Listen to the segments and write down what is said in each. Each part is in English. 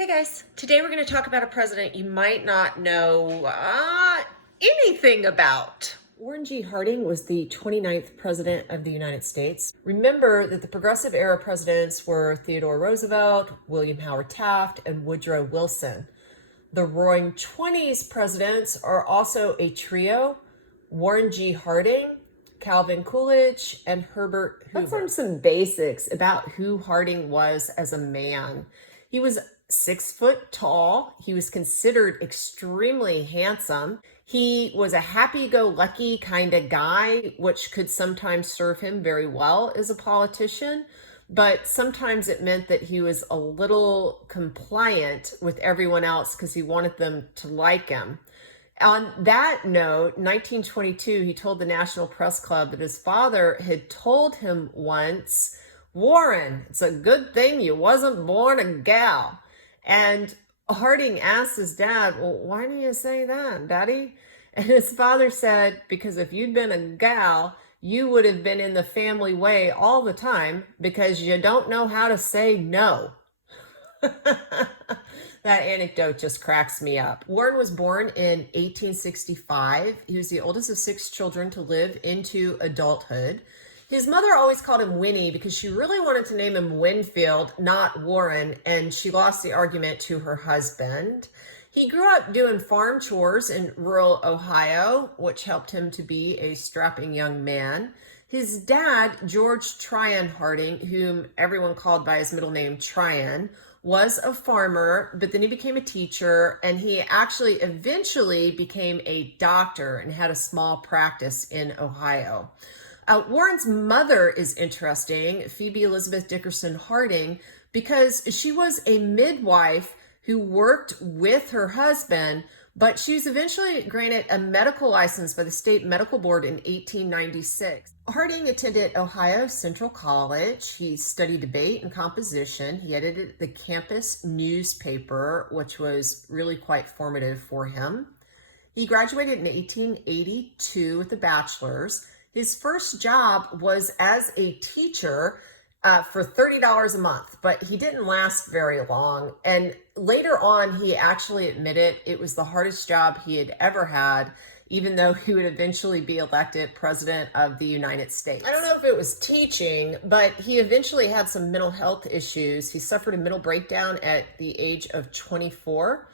Hey guys, today we're going to talk about a president you might not know anything about. Warren G. Harding was the 29th president of the United States. Remember that the progressive era presidents were Theodore Roosevelt, William Howard Taft, and Woodrow Wilson. The Roaring Twenties presidents are also a trio: Warren G. Harding, Calvin Coolidge, and Herbert Hoover. Let's learn some basics about who Harding was as a man. He was 6 foot tall. He was considered extremely handsome. He was a happy-go-lucky kind of guy, which could sometimes serve him very well as a politician, but sometimes it meant that he was a little compliant with everyone else because he wanted them to like him. On that note, 1922, he told the National Press Club that his father had told him once, "Warren, it's a good thing you wasn't born a gal." And Harding asked his dad, "Well, why do you say that, Daddy?" And his father said, "Because if you'd been a gal, you would have been in the family way all the time because you don't know how to say no." That anecdote just cracks me up. Warren was born in 1865. He was the oldest of 6 children to live into adulthood. His mother always called him Winnie because she really wanted to name him Winfield, not Warren, and she lost the argument to her husband. He grew up doing farm chores in rural Ohio, which helped him to be a strapping young man. His dad, George Tryon Harding, whom everyone called by his middle name Tryon, was a farmer, but then he became a teacher, and he actually eventually became a doctor and had a small practice in Ohio. Warren's mother is interesting, Phoebe Elizabeth Dickerson Harding, because she was a midwife who worked with her husband, but she was eventually granted a medical license by the state medical board in 1896. Harding attended Ohio Central College. He studied debate and composition. He edited the campus newspaper, which was really quite formative for him. He graduated in 1882 with a bachelor's. His first job was as a teacher for $30 a month, but he didn't last very long. And later on, he actually admitted it was the hardest job he had ever had, even though he would eventually be elected president of the United States. I don't know if it was teaching, but he eventually had some mental health issues. He suffered a mental breakdown at the age of 24.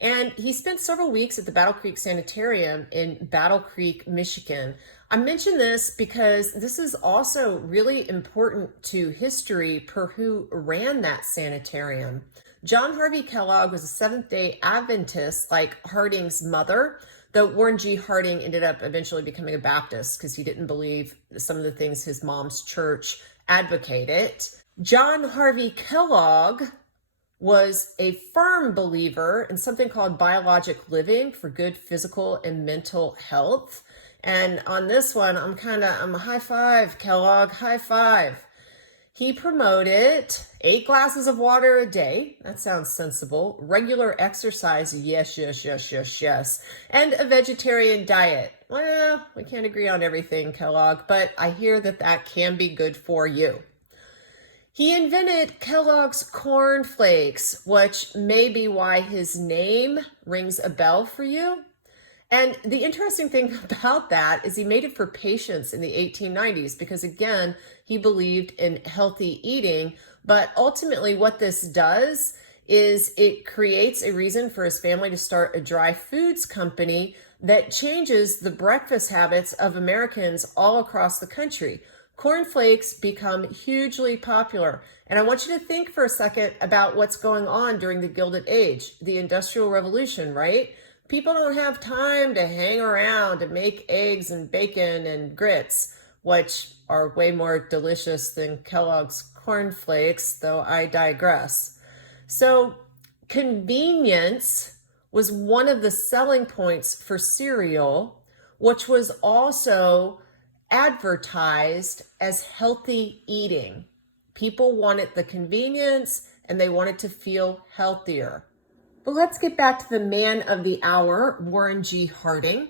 And he spent several weeks at the Battle Creek Sanitarium in Battle Creek, Michigan. I mention this because this is also really important to history per who ran that sanitarium. John Harvey Kellogg was a Seventh-day Adventist like Harding's mother, though Warren G. Harding ended up eventually becoming a Baptist because he didn't believe some of the things his mom's church advocated. John Harvey Kellogg was a firm believer in something called biologic living for good physical and mental health. And on this one, I'm a high five, Kellogg, high five. He promoted 8 glasses of water a day. That sounds sensible. Regular exercise, yes. And a vegetarian diet. Well, we can't agree on everything, Kellogg, but I hear that that can be good for you. He invented Kellogg's Corn Flakes, which may be why his name rings a bell for you. And the interesting thing about that is he made it for patients in the 1890s because, again, he believed in healthy eating. But ultimately what this does is it creates a reason for his family to start a dry foods company that changes the breakfast habits of Americans all across the country. Cornflakes become hugely popular. And I want you to think for a second about what's going on during the Gilded Age, the Industrial Revolution, right? People don't have time to hang around and make eggs and bacon and grits, which are way more delicious than Kellogg's cornflakes, though I digress. So convenience was one of the selling points for cereal, which was also advertised as healthy eating. People wanted the convenience and they wanted to feel healthier. But let's get back to the man of the hour, Warren G. Harding.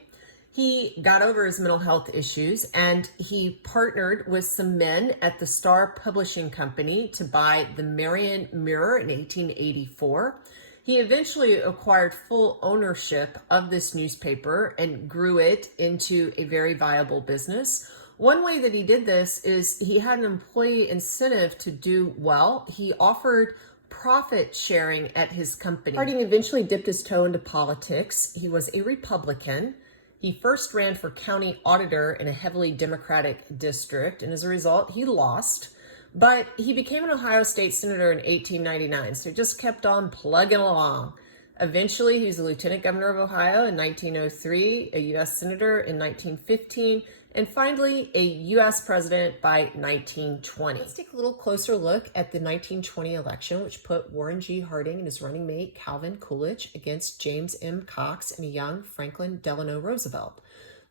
He got over his mental health issues and he partnered with some men at the Star Publishing Company to buy the Marion Mirror in 1884. He eventually acquired full ownership of this newspaper and grew it into a very viable business. One way that he did this is he had an employee incentive to do well. He offered profit sharing at his company. Harding eventually dipped his toe into politics. He was a Republican. He first ran for county auditor in a heavily Democratic district, and as a result, he lost. But he became an Ohio State Senator in 1899, so he just kept on plugging along. Eventually, he was the Lieutenant Governor of Ohio in 1903, a U.S. Senator in 1915, and finally, a U.S. President by 1920. Let's take a little closer look at the 1920 election, which put Warren G. Harding and his running mate, Calvin Coolidge, against James M. Cox and a young Franklin Delano Roosevelt.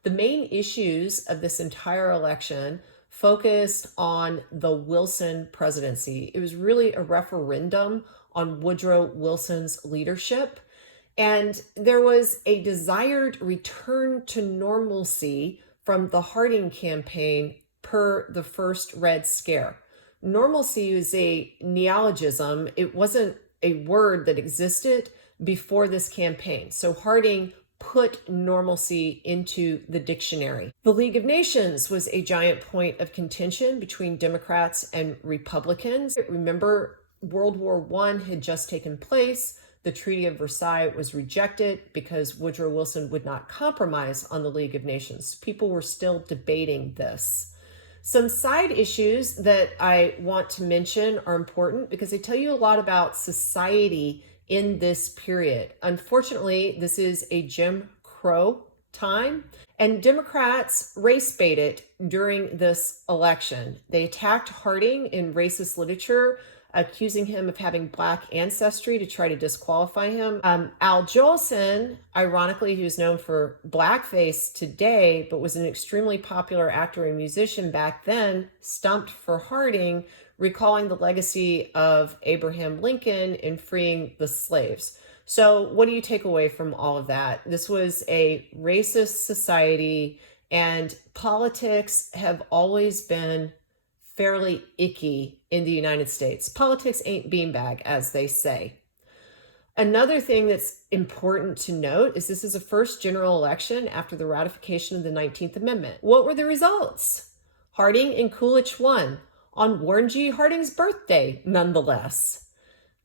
The main issues of this entire election focused on the Wilson presidency. It was really a referendum on Woodrow Wilson's leadership, and there was a desired return to normalcy from the Harding campaign per the first Red Scare. Normalcy is a neologism. It wasn't a word that existed before this campaign. So Harding put normalcy into the dictionary. The League of Nations was a giant point of contention between Democrats and Republicans. Remember, World War I had just taken place. The Treaty of Versailles was rejected because Woodrow Wilson would not compromise on the League of Nations. People were still debating this. Some side issues that I want to mention are important because they tell you a lot about society in this period. Unfortunately, this is a Jim Crow time, and Democrats race baited during this election. They attacked Harding in racist literature, accusing him of having Black ancestry to try to disqualify him. Al Jolson, ironically, who's known for blackface today, but was an extremely popular actor and musician back then, stumped for Harding, recalling the legacy of Abraham Lincoln in freeing the slaves. So what do you take away from all of that? This was a racist society, and politics have always been fairly icky in the United States. Politics ain't beanbag, as they say. Another thing that's important to note is this is a first general election after the ratification of the 19th Amendment. What were the results? Harding and Coolidge won on Warren G. Harding's birthday, nonetheless.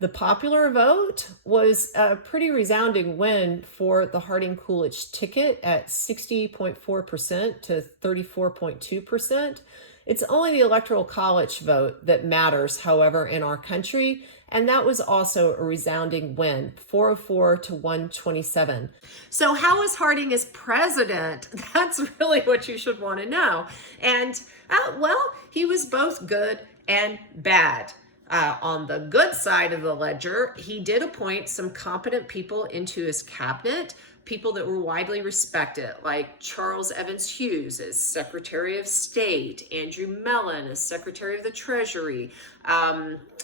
The popular vote was a pretty resounding win for the Harding-Coolidge ticket at 60.4% to 34.2%. It's only the Electoral College vote that matters, however, in our country, and that was also a resounding win, 404 to 127. So how was Harding as president? That's really what you should want to know. And, well, he was both good and bad. On the good side of the ledger, he did appoint some competent people into his cabinet, people that were widely respected, like Charles Evans Hughes as Secretary of State, Andrew Mellon as Secretary of the Treasury,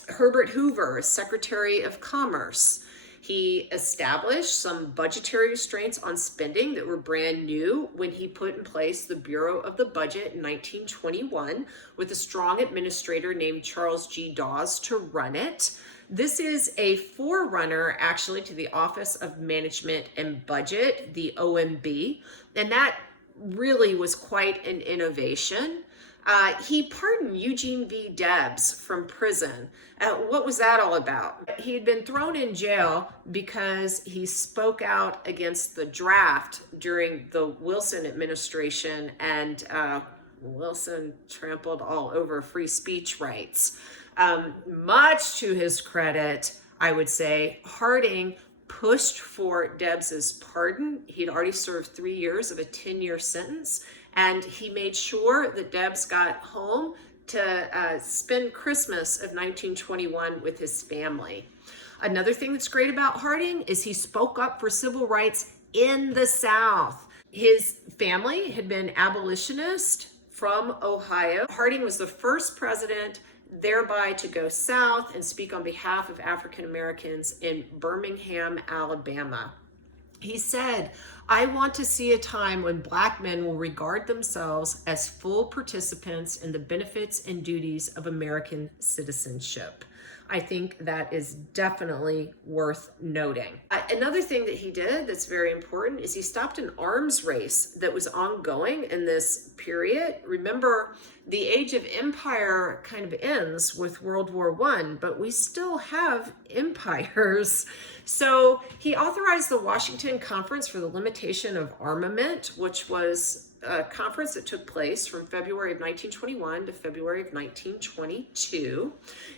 Herbert Hoover as Secretary of Commerce. He established some budgetary restraints on spending that were brand new when he put in place the Bureau of the Budget in 1921 with a strong administrator named Charles G. Dawes to run it. This is a forerunner, actually, to the Office of Management and Budget, the OMB, and that really was quite an innovation. He pardoned Eugene V. Debs from prison. What was that all about? He had been thrown in jail because he spoke out against the draft during the Wilson administration, and Wilson trampled all over free speech rights. Much to his credit, I would say, Harding pushed for Debs's pardon. He'd already served 3 years of a 10-year sentence, and he made sure that Debs got home to spend Christmas of 1921 with his family. Another thing that's great about Harding is he spoke up for civil rights in the South. His family had been abolitionist from Ohio. Harding was the first president thereby to go south and speak on behalf of African Americans in Birmingham, Alabama. He said, I want to see a time when Black men will regard themselves as full participants in the benefits and duties of American citizenship. I think that is definitely worth noting. Another thing that he did that's very important is he stopped an arms race that was ongoing in this period. Remember, the age of empire kind of ends with World War I, but we still have empires. So he authorized the Washington Conference for the Limitation of Armament, which was a conference that took place from February of 1921 to February of 1922.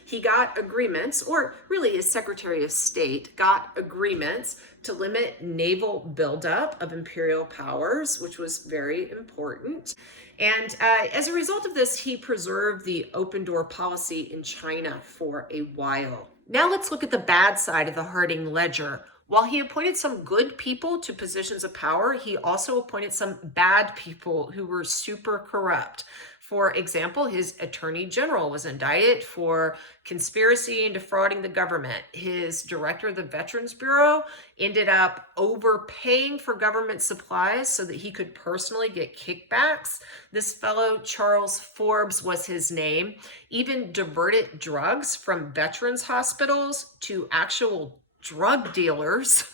He got agreements, or really his Secretary of State got agreements to limit naval buildup of imperial powers, which was very important. And as a result of this, he preserved the open door policy in China for a while. Now let's look at the bad side of the Harding ledger. While he appointed some good people to positions of power, he also appointed some bad people who were super corrupt. For example, his attorney general was indicted for conspiracy and defrauding the government. His director of the Veterans Bureau ended up overpaying for government supplies so that he could personally get kickbacks. This fellow, Charles Forbes was his name, even diverted drugs from veterans hospitals to actual drug dealers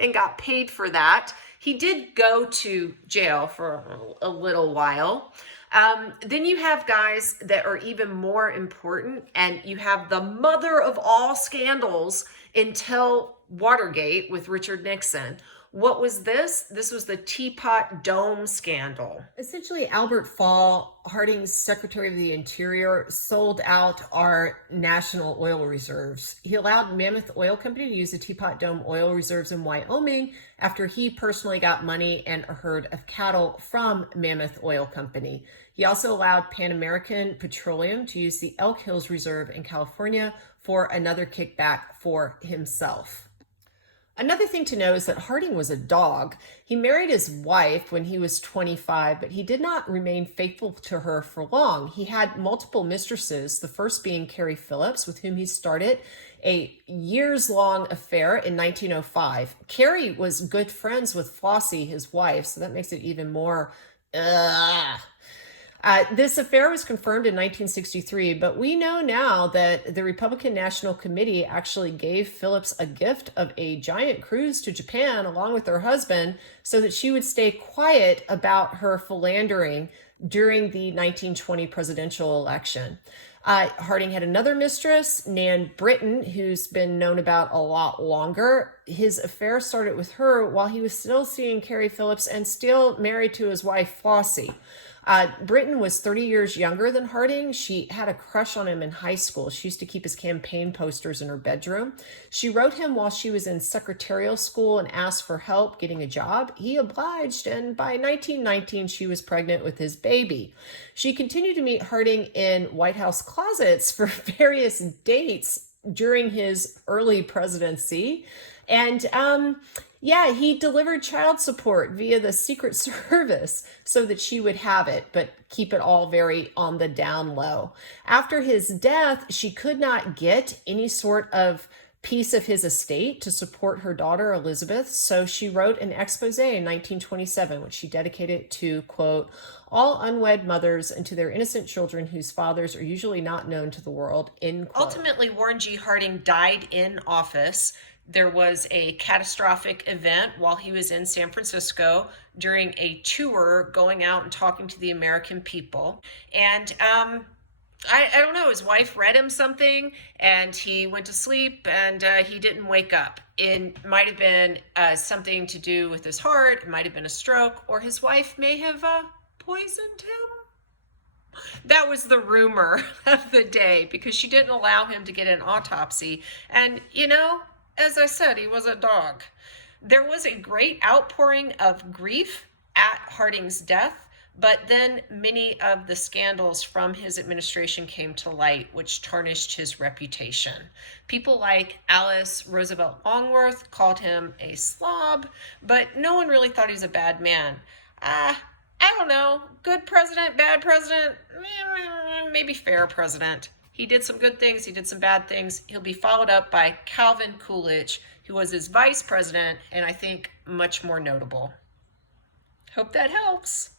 and got paid for that. He did go to jail for a little while. Then you have guys that are even more important, and you have the mother of all scandals until Watergate with Richard Nixon. What was this? This was the Teapot Dome scandal. Essentially, Albert Fall, Harding's Secretary of the Interior, sold out our national oil reserves. He allowed Mammoth Oil Company to use the Teapot Dome oil reserves in Wyoming after he personally got money and a herd of cattle from Mammoth Oil Company. He also allowed Pan American Petroleum to use the Elk Hills Reserve in California for another kickback for himself. Another thing to know is that Harding was a dog. He married his wife when he was 25, but he did not remain faithful to her for long. He had multiple mistresses, the first being Carrie Phillips, with whom he started a years-long affair in 1905. Carrie was good friends with Flossie, his wife, so that makes it even more this affair was confirmed in 1963, but we know now that the Republican National Committee actually gave Phillips a gift of a giant cruise to Japan along with her husband so that she would stay quiet about her philandering during the 1920 presidential election. Harding had another mistress, Nan Britton, who's been known about a lot longer. His affair started with her while he was still seeing Carrie Phillips and still married to his wife, Flossie. Britton was 30 years younger than Harding. She had a crush on him in high school. She used to keep his campaign posters in her bedroom. She wrote him while she was in secretarial school and asked for help getting a job. He obliged, and by 1919, she was pregnant with his baby. She continued to meet Harding in White House closets for various dates during his early presidency. And he delivered child support via the Secret Service so that she would have it, but keep it all very on the down low. After his death, she could not get any sort of piece of his estate to support her daughter, Elizabeth, so she wrote an expose in 1927, which she dedicated to, quote, all unwed mothers and to their innocent children whose fathers are usually not known to the world, end quote. Ultimately, Warren G. Harding died in office. There was a catastrophic event while he was in San Francisco during a tour going out and talking to the American people. And I don't know, his wife read him something and he went to sleep and he didn't wake up. It might have been something to do with his heart. It might have been a stroke, or his wife may have poisoned him. That was the rumor of the day because she didn't allow him to get an autopsy. And, you know, as I said, he was a dog. There was a great outpouring of grief at Harding's death, but then many of the scandals from his administration came to light, which tarnished his reputation. People like Alice Roosevelt Longworth called him a slob, but no one really thought he was a bad man. I don't know, good president, bad president, maybe fair president. He did some good things, he did some bad things. He'll be followed up by Calvin Coolidge, who was his vice president, and I think much more notable. Hope that helps.